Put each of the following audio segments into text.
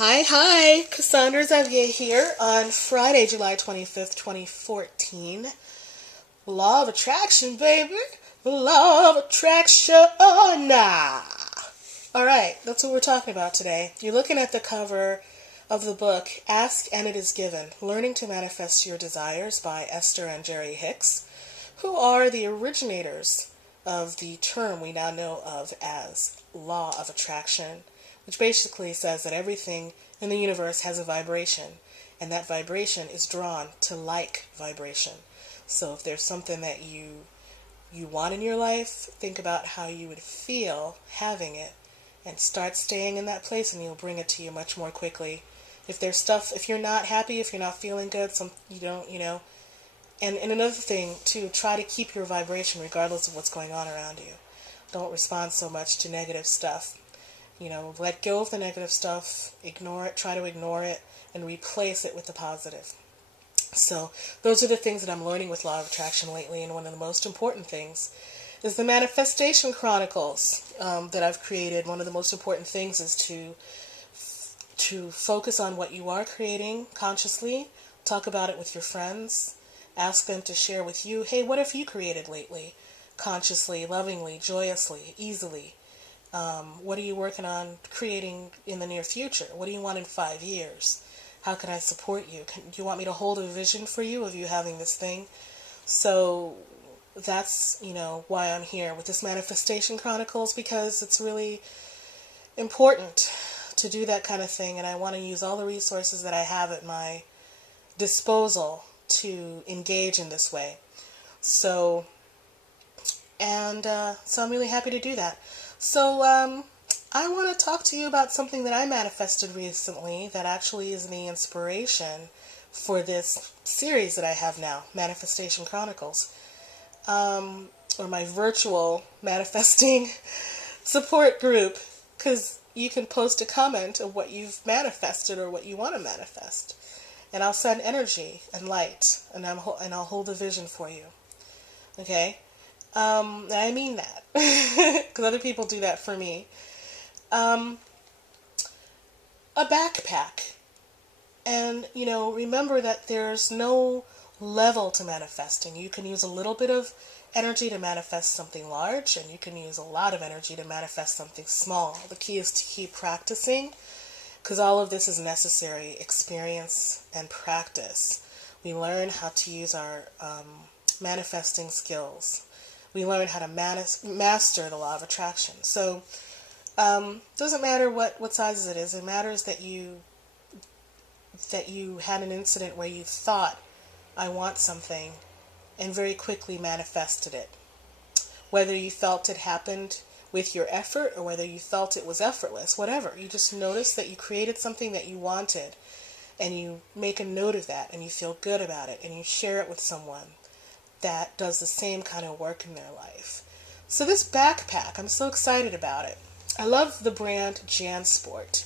Hi, Cassandra Xavier here on Friday, July 25th, 2014. Law of attraction, baby. Law of attraction. Nah. Alright, that's what we're talking about today. You're looking at the cover of the book, Ask and It Is Given, Learning to Manifest Your Desires by Esther and Jerry Hicks, who are the originators of the term we now know of as law of attraction, which basically says that everything in the universe has a vibration, and that vibration is drawn to like vibration. So if there's something that you want in your life, think about how you would feel having it, and start staying in that place, and you'll bring it to you much more quickly. If you're not happy, if you're not feeling good, and another thing, too, try to keep your vibration regardless of what's going on around you. Don't respond so much to negative stuff. Let go of the negative stuff, ignore it, try to ignore it, and replace it with the positive. So those are the things that I'm learning with Law of Attraction lately, and one of the most important things is the Manifestation Chronicles that I've created. One of the most important things is to focus on what you are creating consciously, talk about it with your friends, ask them to share with you, hey, what have you created lately? Consciously, lovingly, joyously, easily. What are you working on creating in the near future? What do you want in 5 years? How can I support you? Do you want me to hold a vision for you of you having this thing? So that's, why I'm here with this Manifestation Chronicles, because it's really important to do that kind of thing, and I want to use all the resources that I have at my disposal to engage in this way. So I'm really happy to do that. So I want to talk to you about something that I manifested recently that actually is the inspiration for this series that I have now, Manifestation Chronicles, or my virtual manifesting support group, because you can post a comment of what you've manifested or what you want to manifest, and I'll send energy and light, and I'll hold a vision for you. Okay? And I mean that, because other people do that for me. A backpack. And, remember that there's no level to manifesting. You can use a little bit of energy to manifest something large, and you can use a lot of energy to manifest something small. The key is to keep practicing, because all of this is necessary experience and practice. We learn how to use our manifesting skills. We learn how to master the law of attraction. So doesn't matter what sizes it is. It matters that you had an incident where you thought, I want something, and very quickly manifested it. Whether you felt it happened with your effort or whether you felt it was effortless, whatever. You just notice that you created something that you wanted, and you make a note of that, and you feel good about it, and you share it with someone that does the same kind of work in their life. So this backpack, I'm so excited about it. I love the brand JanSport.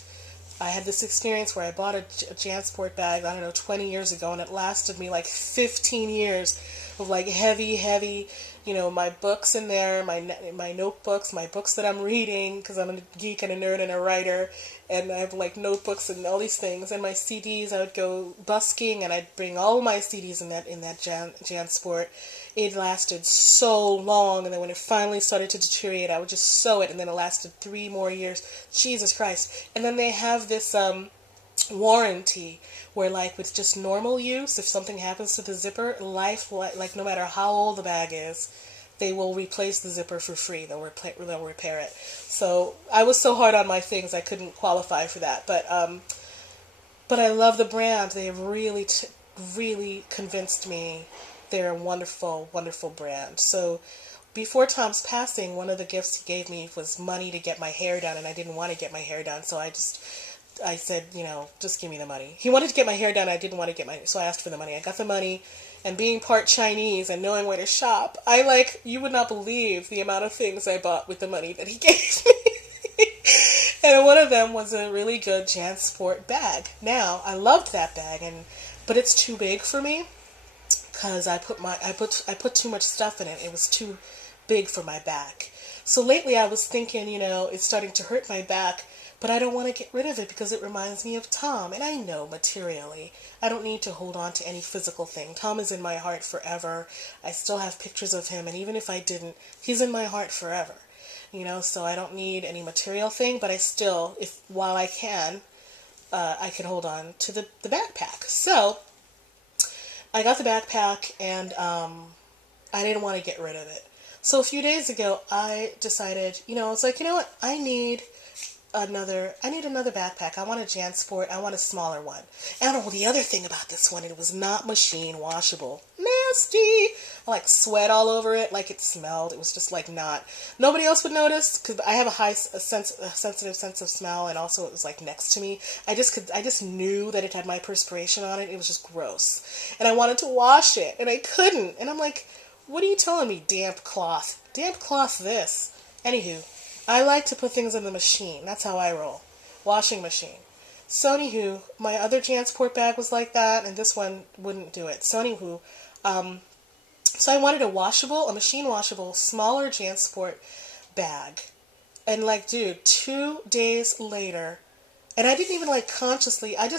I had this experience where I bought a JanSport bag, 20 years ago, and it lasted me like 15 years of like heavy, my books in there, my notebooks, my books that I'm reading, because I'm a geek and a nerd and a writer, and I have like notebooks and all these things, and my CDs. I would go busking, and I'd bring all my CDs in that JanSport. It lasted so long, and then when it finally started to deteriorate, I would just sew it, and then it lasted 3 more years. Jesus Christ. And then they have this warranty where, like, with just normal use, if something happens to the zipper, like no matter how old the bag is, they will replace the zipper for free. They'll repair it. So I was so hard on my things I couldn't qualify for that. But I love the brand. They have really really convinced me they're a wonderful, wonderful brand. So before Tom's passing, one of the gifts he gave me was money to get my hair done, and I didn't want to get my hair done, so I said, just give me the money. He wanted to get my hair done, I didn't want to so I asked for the money. I got the money, and being part Chinese and knowing where to shop, you would not believe the amount of things I bought with the money that he gave me. And one of them was a really good JanSport bag. Now, I loved that bag, but it's too big for me, because I put too much stuff in it. It was too big for my back. So lately I was thinking, it's starting to hurt my back but I don't want to get rid of it because it reminds me of Tom. And I know materially, I don't need to hold on to any physical thing. Tom is in my heart forever. I still have pictures of him, and even if I didn't, he's in my heart forever. So I don't need any material thing, but I still, if while I can hold on to the backpack. So I got the backpack, and I didn't want to get rid of it. So a few days ago, I decided, it's like, what? I need another backpack. I want a JanSport. I want a smaller one. And the other thing about this one, it was not machine washable. Nasty. Like sweat all over it, like it smelled. It was just like not. Nobody else would notice because I have a sensitive sense of smell, and also it was like next to me. I just knew that it had my perspiration on it. It was just gross, and I wanted to wash it, and I couldn't. And I'm like, what are you telling me? Damp cloth. Damp cloth this. Anywho, I like to put things in the machine. That's how I roll. Washing machine. So anywho, my other JanSport bag was like that, and this one wouldn't do it. So anywho, so I wanted a machine washable, smaller JanSport bag. And like, dude, 2 days later, and I didn't even consciously, and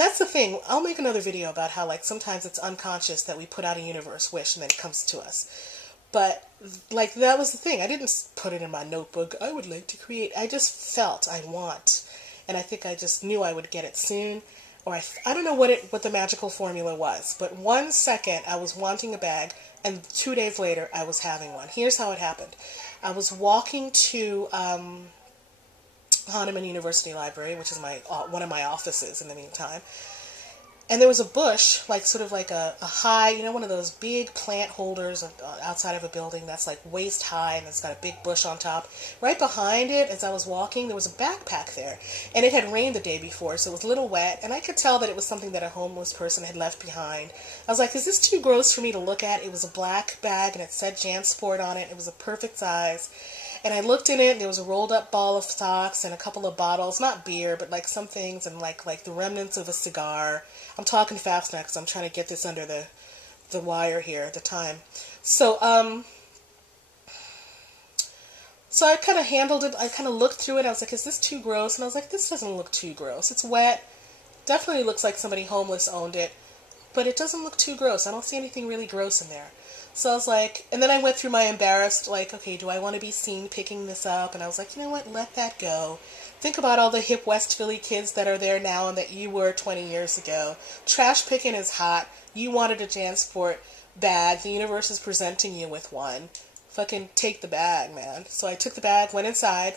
that's the thing, I'll make another video about how sometimes it's unconscious that we put out a universe wish and then it comes to us. But that was the thing. I didn't put it in my notebook. I would like to create. I just felt I want. And I think I just knew I would get it soon. Or I don't know what the magical formula was. But 1 second I was wanting a bag, and 2 days later I was having one. Here's how it happened. I was walking to Hahnemann University Library, which is one of my offices in the meantime. And there was a bush, sort of like a high, one of those big plant holders outside of a building that's waist high and it's got a big bush on top. Right behind it, as I was walking, there was a backpack there. And it had rained the day before, so it was a little wet. And I could tell that it was something that a homeless person had left behind. I was like, is this too gross for me to look at? It was a black bag and it said JanSport on it. It was a perfect size. And I looked in it, and there was a rolled up ball of socks and a couple of bottles, not beer, but some things, and like the remnants of a cigar. I'm talking fast now because I'm trying to get this under the wire here at the time. So I kind of handled it. I kind of looked through it. I was like, is this too gross? And I was like, this doesn't look too gross. It's wet. Definitely looks like somebody homeless owned it, but it doesn't look too gross. I don't see anything really gross in there. So I was like, and then I went through my embarrassed, okay, do I want to be seen picking this up? And I was like, you know what, let that go. Think about all the hip West Philly kids that are there now and that you were 20 years ago. Trash picking is hot. You wanted a JanSport bag. The universe is presenting you with one. Fucking take the bag, man. So I took the bag, went inside,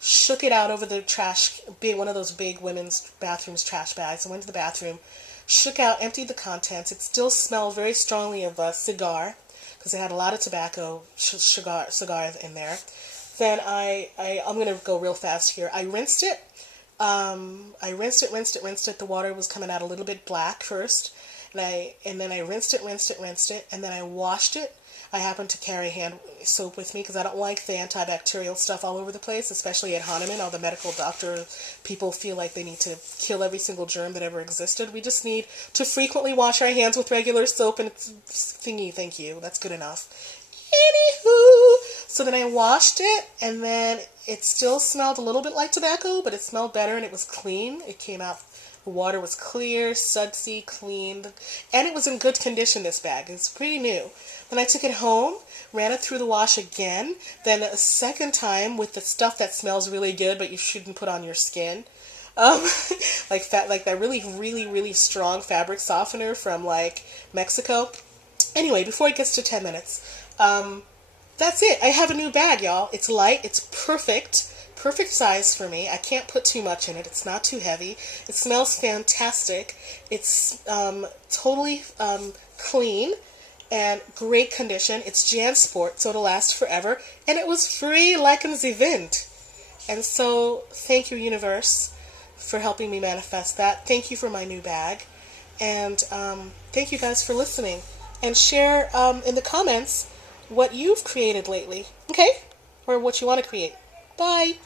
shook it out over the trash, one of those big women's bathrooms trash bags. I went to the bathroom, shook out, emptied the contents. It still smelled very strongly of a cigar, because it had a lot of tobacco cigars in there. Then I'm going to go real fast here. I rinsed it. I rinsed it. The water was coming out a little bit black first. And then I rinsed it, and then I washed it. I happen to carry hand soap with me because I don't like the antibacterial stuff all over the place, especially at Hahnemann. All the medical doctor people feel like they need to kill every single germ that ever existed. We just need to frequently wash our hands with regular soap and it's thingy, thank you. That's good enough. Anywho, so then I washed it, and then it still smelled a little bit like tobacco, but it smelled better and it was clean. It came out, the water was clear, sudsy, clean, and it was in good condition, this bag. It's pretty new. Then I took it home, ran it through the wash again, then a second time with the stuff that smells really good but you shouldn't put on your skin. Like that really, really, really strong fabric softener from Mexico. Anyway, before it gets to 10 minutes, that's it. I have a new bag, y'all. It's light, it's perfect size for me. I can't put too much in it. It's not too heavy. It smells fantastic. It's totally clean and great condition. It's JanSport, so it'll last forever. And it was free like in the wind. And so, thank you, universe, for helping me manifest that. Thank you for my new bag. And thank you guys for listening. And share in the comments what you've created lately. Okay? Or what you want to create. Bye.